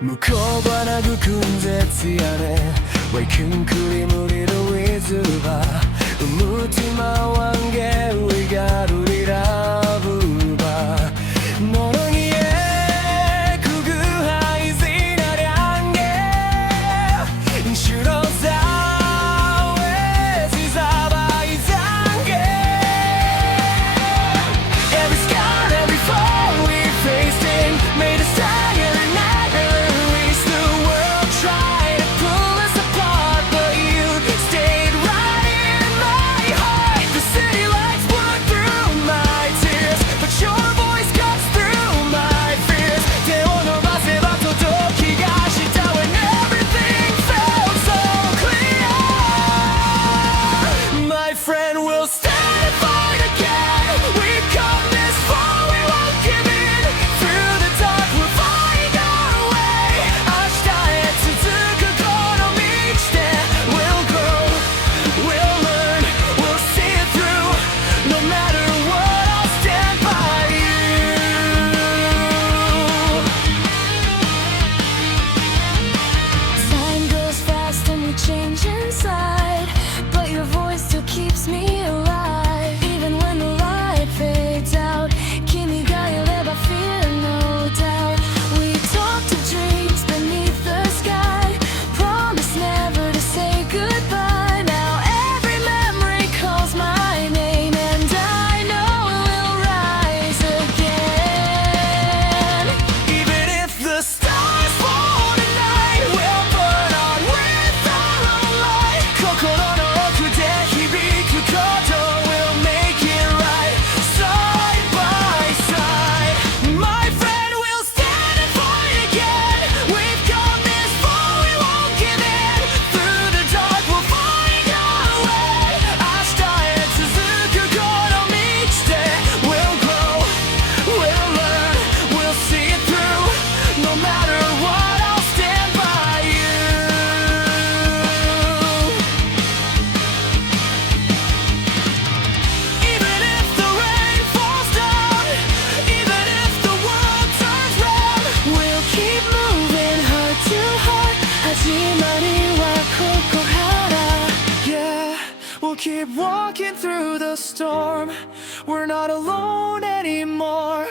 Mukobwa nagukunze cyane nkurimuri rwizuba Umutima wange uwigarurira vuba ngiye kuguha izina ryange inshuro zawe zizaba izangeeeee Every scar, every fall we faced in made us tired and never reached the world tried to pull us apart but you stayed right in my heart The city lights burn through my tears but your voice cuts through my fears nobaseba todoku shita when everything felt so clear My friend will stand and fight again We've come this far, we won't give in Through the dark we'll find our way Ashita and tsuzuku michi We'll grow, we'll learn, we'll see it through No matter what, I'll stand by you Time goes fast and we change inside But your voice still keeps me alive Even when the light fades out Kimi, ireba, fear no doubt We talked of dreams beneath the sky Promise never to say goodbye Now every memory calls my name And I know we'll rise again Even if the stars fall tonight We'll burn on with our own light 心の奥で響くこと We'll make it right Side by side My friend will stand and fight again We've come this far, we won't give in Through the dark we'll find our way Ashita and tsuzuku michi We'll grow, we'll learn, we'll see it through No matter what, I'll stand by you Even if the rain falls down Even if the world turns round We'll keep moving heart to heart始まりはここから Yeah, we'll keep walking through the storm We're not alone anymore